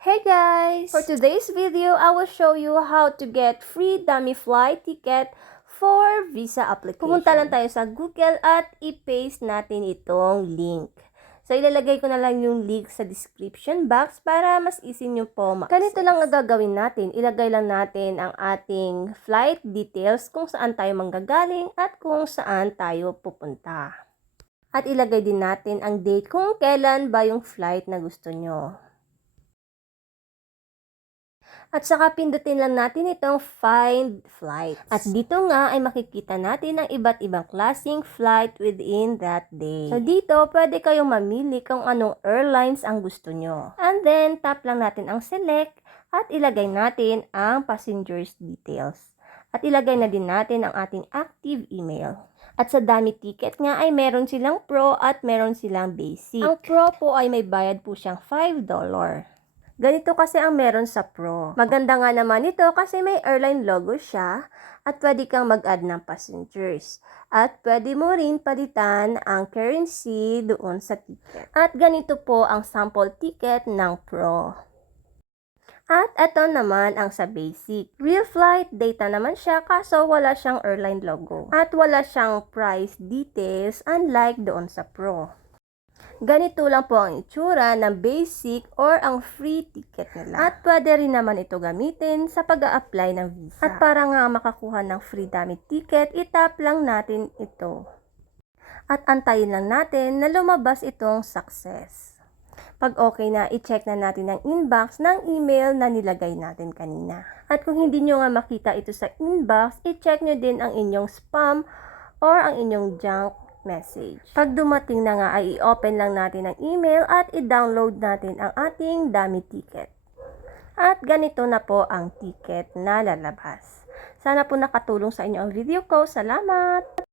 Hey guys! For today's video, I will show you how to get free dummy flight ticket for visa application. Pumunta lang tayo sa Google at i-paste natin itong link. So, ilalagay ko na lang yung link sa description box para mas easy nyo po ma-access. Ganito lang ang gagawin natin. Ilagay lang natin ang ating flight details kung saan tayo manggagaling at kung saan tayo pupunta. At ilagay din natin ang date kung kailan ba yung flight na gusto nyo. At saka pindutin lang natin itong find flights. At dito nga ay makikita natin ang iba't ibang klaseng flight within that day. So dito pwede kayong mamili kung anong airlines ang gusto nyo. And then tap lang natin ang select at ilagay natin ang passengers details. At ilagay na din natin ang ating active email. At sa Dummy Ticket nga ay meron silang Pro at meron silang Basic. Ang Pro po ay may bayad po siyang $5. Ganito kasi ang meron sa Pro. Maganda nga naman ito kasi may airline logo siya at pwede kang mag-add ng passengers. At pwede mo rin palitan ang currency doon sa ticket. At ganito po ang sample ticket ng Pro. At ito naman ang sa Basic. Real flight data naman siya kaso wala siyang airline logo. At wala siyang price details unlike doon sa Pro. Ganito lang po ang itsura ng basic or ang free ticket nila. At pwede rin naman ito gamitin sa pag-a-apply ng visa. At para nga makakuha ng free dummy ticket, itap lang natin ito. At antayin lang natin na lumabas itong success. Pag okay na, i-check na natin ang inbox ng email na nilagay natin kanina. At kung hindi nyo nga makita ito sa inbox, i-check nyo din ang inyong spam or ang inyong junk message. Pag dumating na nga ay i-open lang natin ang email at i-download natin ang ating dummy ticket. At ganito na po ang ticket na lalabas. Sana po nakatulong sa inyo ang video ko. Salamat!